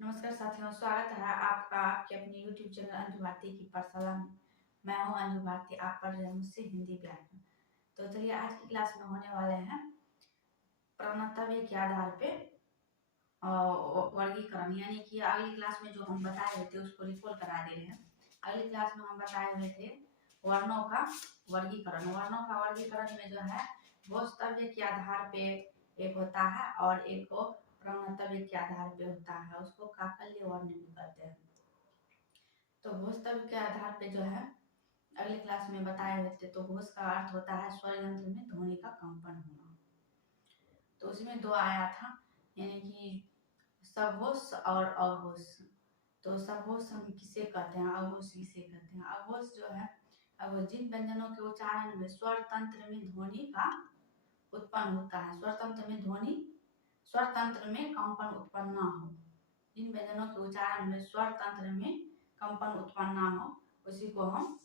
नमस्कार साथियों, स्वागत है आपका आपके अपने YouTube चैनल अंजू भारती की पाठशाला में। मैं हूं अंजू भारती, आप पढ़ रहे हैं मुझसे हिंदी व्याकरण। तो चलिए आज की क्लास में होने वाले हैं प्रवणतव्य के आधार पे वर्गीकरण, यानी कि अगली क्लास में जो हम बताए हुए थे उसको रिकॉल करा दे रहे हैं। अगली क्लास में हम बताए हुए थे वर्णों का वर्गीकरण। वर्णों का वर्गीकरण में जो है भोजतव्य के आधार पे एक होता है और एक को प्रवणतव्य के आधार पे होता है, उसको काकल्य वर्ण भी कहते हैं। तो भोजतव्य के आधार पे जो है अगली क्लास में बताए हुए थे। तो भोज का अर्थ होता है स्वर यंत्र में ध्वनि का कंपन होना। तो उसमें दो आया था, यानी कि सघोष और अघोष। तो सघोष हम किसे कहते हैं, अघोष किसे कहते हैं। अघोष जो है अघोष जिन व्यंजनों के उच्चारण में स्वर तंत्र में ध्वनि का उत्पन्न होता है, स्वर तंत्र में कंपन उत्पन्न न हो, जिन व्यंजनों के उच्चारण में स्वर तंत्र में कंपन उत्पन्न न हो उसी को हम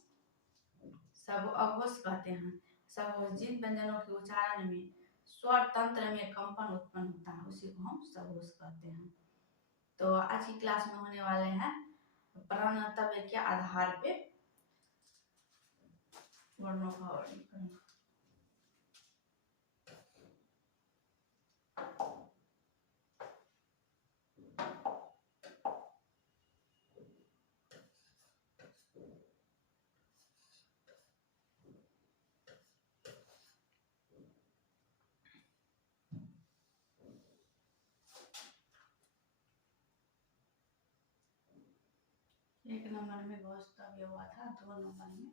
सब अघोष कहते हैं। सघोष जिन व्यंजनों के उच्चारण में स्वर तंत्र में कंपन उत्पन्न होता है उसी को हम सघोष कहते हैं। तो आज की क्लास में होने वाले हैं प्रवणतव्य के आधार पे वर्णों का वर्गीकरण। एक नंबर में भोजतव्य हुआ था, 2 नंबर में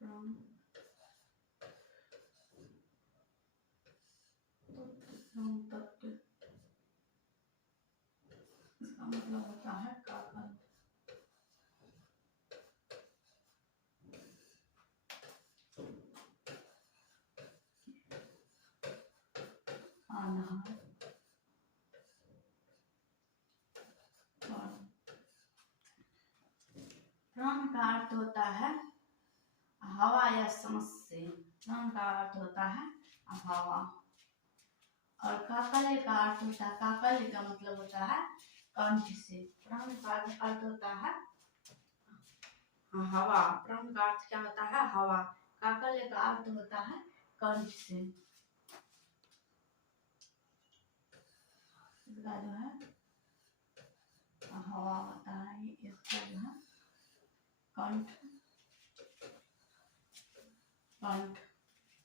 प्रवणतव्य, इसका मतलब होता है काकल। आधार प्राण का अर्थ होता है हवा या सांस से। प्राण का अर्थ होता है हवा। और काकल्य का अर्थ होता है, काकल्य का मतलब होता है कंठ से। प्राण का अर्थ होता है हवा। प्राण का अर्थ क्या होता है, हवा। काकल्य का अर्थ होता है कंठ से। इसका जो है हवा होता है, इसका जो है कंठ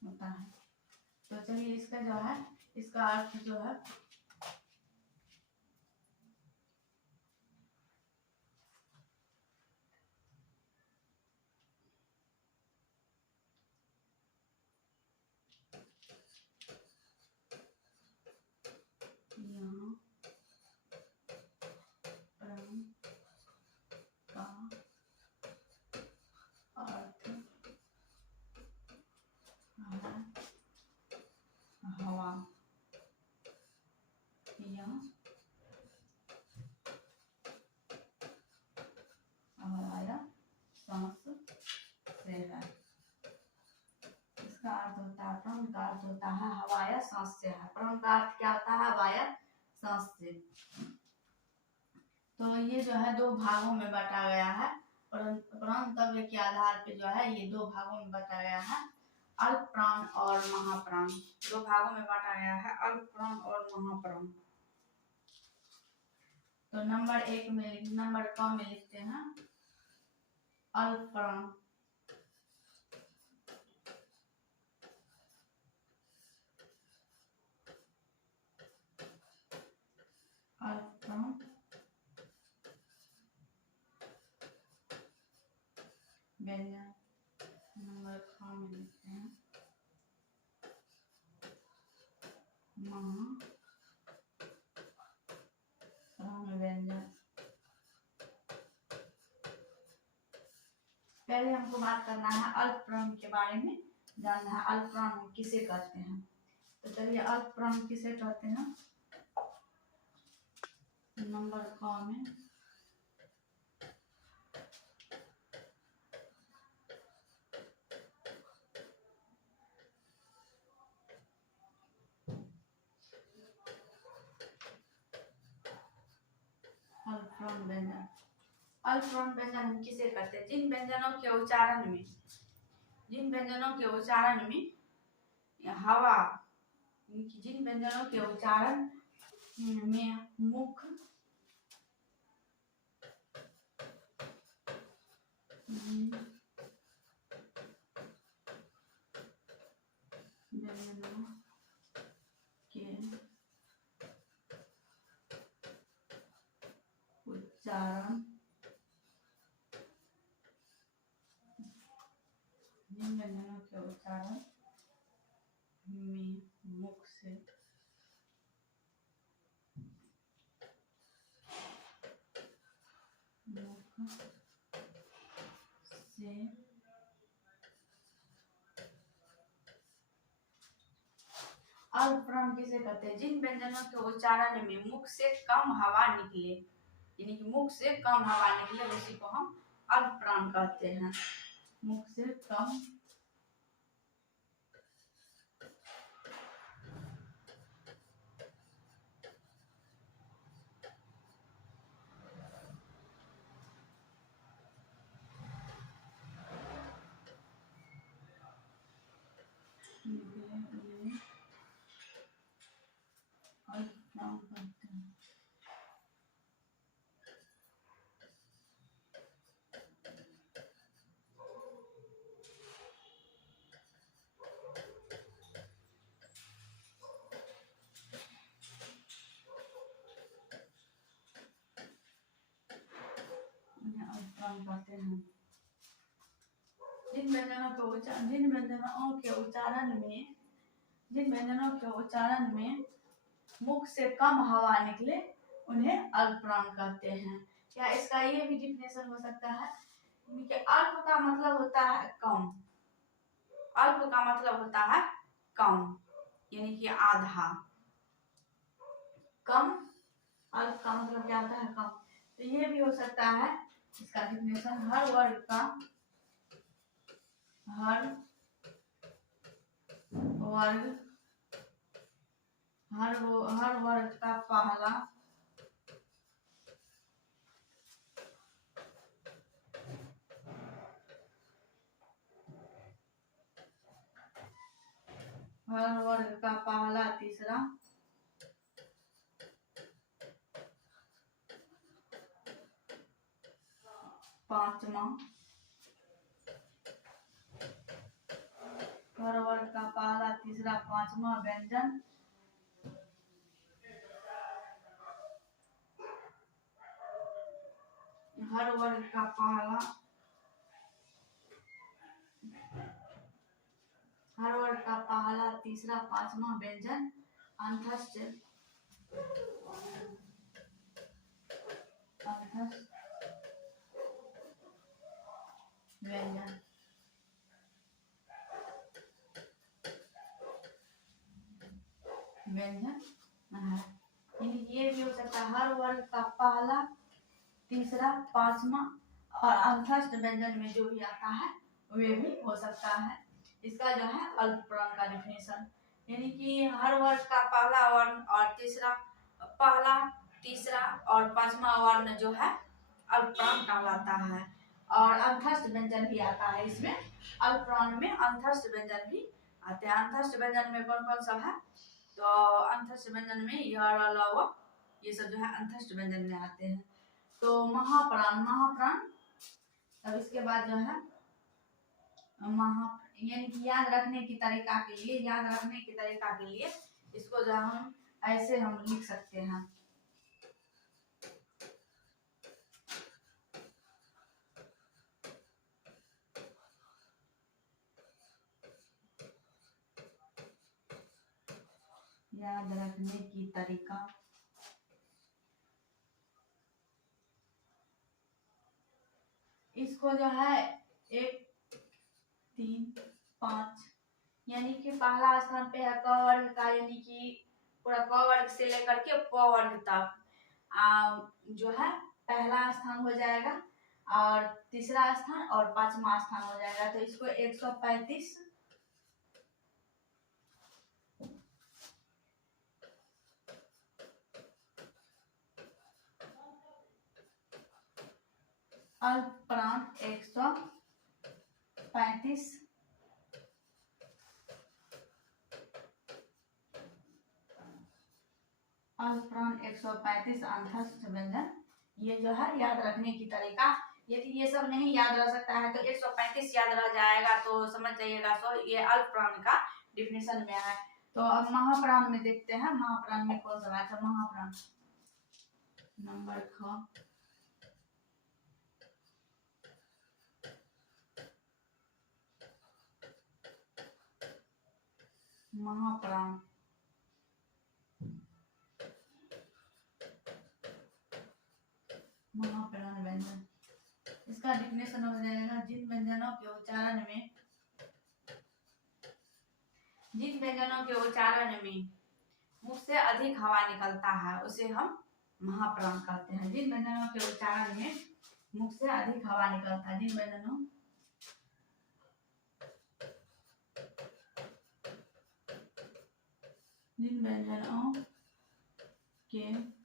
होता है। तो चलिए इसका जो है इसका अर्थ जो है यहाँ प्राण का अर्थ हवा या हमारा सांस से है। इसका अर्थ होता है, प्राण का अर्थ होता है हवा या सांस से है। प्राण का अर्थ क्या होता है, हवा या सांस से। तो ये जो है 2 भागों में बांटा गया है। प्रवणतव्य के आधार पे जो है ये 2 भागों में बांटा गया है, अल्प प्राण और महाप्राण। 2 भागों में बांटा गया है, अल्प प्राण और महाप्राण। तो नंबर क में लिखते हैं अल्प प्राण। अल्प प्राण व्यंजन। नंबर ख में लिखते हैं महाप्राण व्यंजन। पहले हमको बात करना है अल्प प्राण के बारे में, जानना है अल्प प्राण किसे कहते हैं। तो चलिए अल्प प्राण किसे कहते हैं। नंबर क में अल्पप्राण व्यंजन हम किसे कहते हैं? जिन व्यंजनों के उच्चारण में हवा, जिन व्यंजनों के उच्चारण में मुख व्यंजनों के उच्चारण में मुख से अल्पप्राण किसे कहते हैं? जिन व्यंजनों के उच्चारण में मुख से कम हवा निकले, यानी कि मुख से कम हवा निकले, उसी को हम अल्पप्राण कहते हैं। मुख से कम अल्पप्राण कहते हैं। कहते हैं। जिन व्यंजनों के उच्चारण में मुख से कम हवा निकले उन्हें अल्पप्राण कहते हैं। क्या इसका ये भी डिफिनेशन हो सकता है कि अल्प का मतलब होता है कम, अल्प का मतलब होता है कम, यानी कि आधा। कम, अल्प का मतलब क्या होता है? कम। तो ये भी हो सकता है इसका डिफिनेशन, हर वर्ग का पहला हर वर्ग का पहला, तीसरा, पांचवा, हर वर्ग का पहला, तीसरा, पांचवा व्यंजन हर वर्ग का पहला, तीसरा, पांचवा व्यंजन अंतस्थ व्यंजन है। ये भी हो सकता है हर वर्ग का पहला, तीसरा, पांचवा और अंतस्थ व्यंजन में जो भी आता है वे भी हो सकता है। इसका जो है अल्पप्राण का डिफिनेशन, यानी कि हर वर्ग का पहला वर्ण और पहला, तीसरा और पांचवा वर्ण जो है अल्पप्राण कहलाता है। और अंतस्थ व्यंजन भी आता है इसमें, अल्पप्राण में अंतस्थ व्यंजन भी आते हैं। अंतस्थ व्यंजन में कौन कौन सा है? तो अंतस्थ व्यंजन में ये सब जो है अंतस्थ व्यंजन में आते हैं। तो महाप्राण, अब इसके बाद जो है यानी कि याद रखने की तरीका के लिए इसको जो हम ऐसे हम लिख सकते हैं। याद रखने की तरीका, इसको जो है 1, 3, 5, यानी कि पहला स्थान पे है क वर्ग का, यानी कि पूरा क वर्ग से लेकर के प वर्ग तक जो है पहला स्थान हो जाएगा, और तीसरा स्थान और पांचवा स्थान हो जाएगा। तो इसको 135 याद अल्प प्राण 135, अल्प प्राण 135 अंतस्थ व्यंजन। ये जो है याद रखने की तरीका। यदि ये सब नहीं याद रह सकता है तो 135 याद रह जाएगा, तो समझ जाइएगा। सो ये अल्प प्राण का डिफिनेशन में है। तो अब महाप्राण में देखते हैं, महाप्राण में कौन सा बात है। महाप्राण नंबर ख, महाप्राण महाप्राण व्यंजन। इसका डिफिनेशन हो जाएगा, जिन व्यंजनों के उच्चारण में मुख से अधिक हवा निकलता है उसे हम महाप्राण कहते हैं। जिन व्यंजनों के उच्चारण में मुख से अधिक हवा निकलता है, जिन व्यंजनों के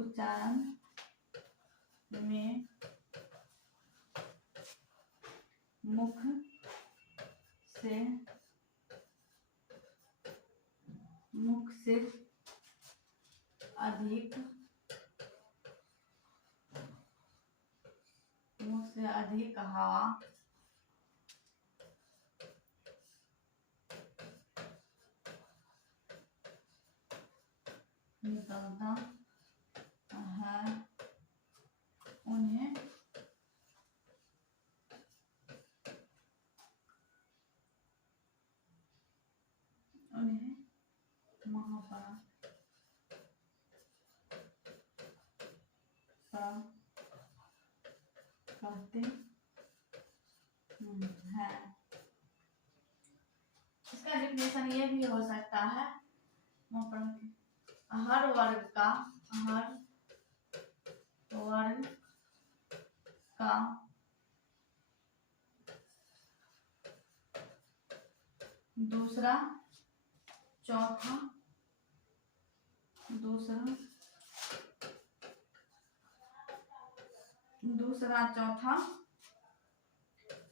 उच्चारण में मुख से अधिक हवा निकलता है उन्हें महाप्राण कहते हैं। इसका डिफिनेशन ये भी हो सकता है, हर वर्ग का दूसरा चौथा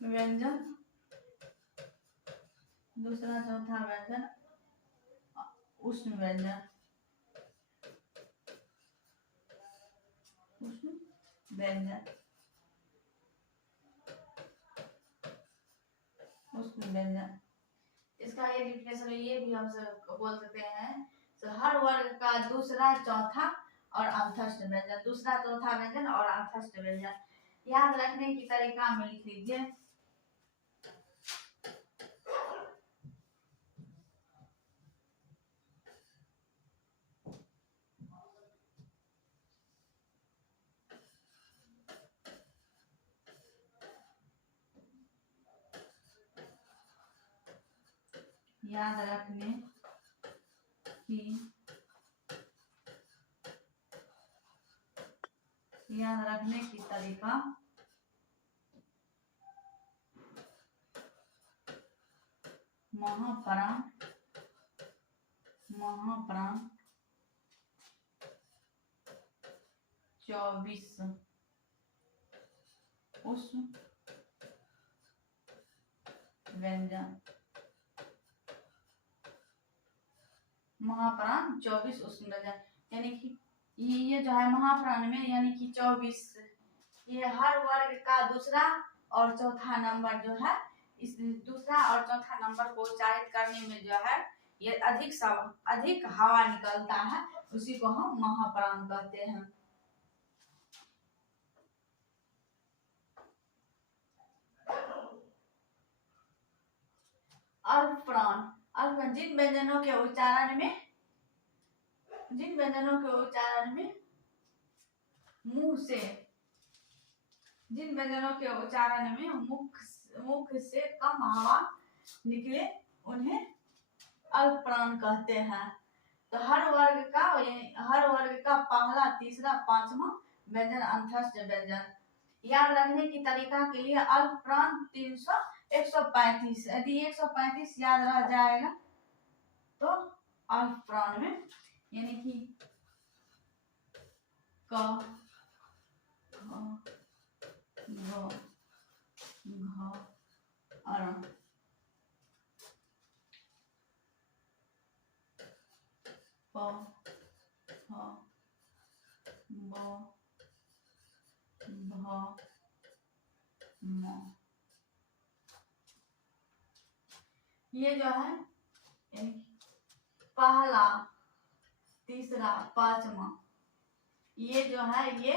व्यंजन उष्ण व्यंजन इसका ये डिफिनेशन ये भी हम बोल सकते हैं, तो हर वर्ग का दूसरा चौथा और अंतस्थ व्यंजन, दूसरा चौथा व्यंजन और अंतस्थ व्यंजन। याद रखने की तरीका में लिख लीजिए। याद रखने की तरीका महाप्राण 24 उष्ण व्यंजन। महाप्राण 24 उष्ण व्यंजन, यानी कि ये जो है महाप्राण में यानी कि 24, ये हर वर्ग का दूसरा और चौथा नंबर जो है, इस दूसरा और चौथा नंबर को उच्चारित करने में जो है ये अधिक हवा निकलता है, उसी को हम महाप्राण कहते हैं। अल्प प्राण, जिन व्यंजनों के उच्चारण में मुख से कम हवा निकले उन्हें अल्प प्राण कहते हैं। तो हर वर्ग का पहला, तीसरा, पांचवा व्यंजन अंतस्थ व्यंजन। याद रखने की तरीका के लिए अल्प प्राण 135, यदि 135 याद रह जाएगा तो अल्प प्राण में, यानी कि क ख ग घ ङ प फ ब भ म। ये जो है पहला, तीसरा, पांचवा, ये जो है ये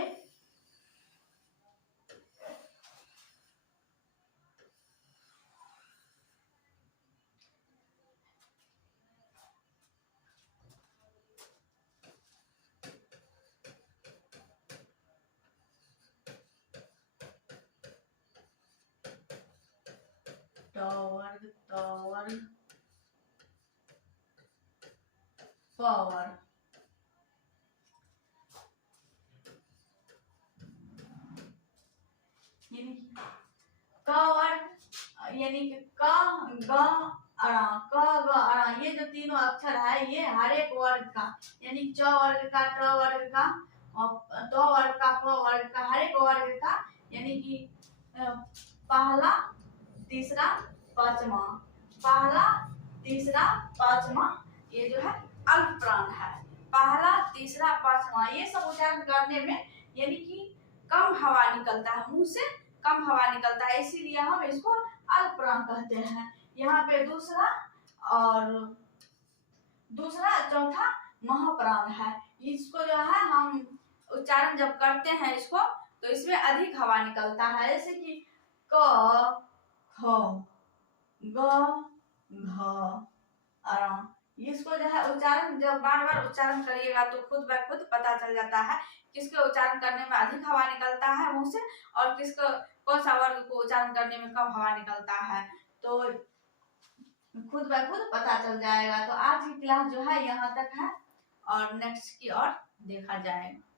ट वर्ग, त वर्ग, प वर्ग। यानी क वर्ग यानी कि क ग क ग ये जो तीनों अक्षर है ये हर एक वर्ग का, यानी च वर्ग का, ट वर्ग का, द वर्ग का, प वर्ग का, हर एक वर्ग का, यानी कि पहला, तीसरा, पांचवा, पहला, तीसरा, पांचवा, ये जो है अल्प प्राण है। पहला, तीसरा, पांचवा ये सब उच्चारण करने में यानी कि कम हवा निकलता है, मुंह से कम हवा निकलता है, इसीलिए हम इसको अल्प प्राण कहते हैं। यहाँ पे दूसरा और दूसरा चौथा महाप्राण है। इसको जो है हम उच्चारण जब करते हैं इसको तो इसमें अधिक हवा निकलता है, जैसे कि क ख ग घ ङ। इसको जो है उच्चारण जब बार बार उच्चारण करिएगा तो खुद ब खुद पता चल जाता है किसके उच्चारण करने में अधिक हवा निकलता है मुंह से और किसको कौन सा वर्ग को उच्चारण करने में कम हवा निकलता है, तो खुद ब खुद पता चल जाएगा। तो आज की क्लास जो है यहाँ तक है और नेक्स्ट की ओर देखा जाएगा।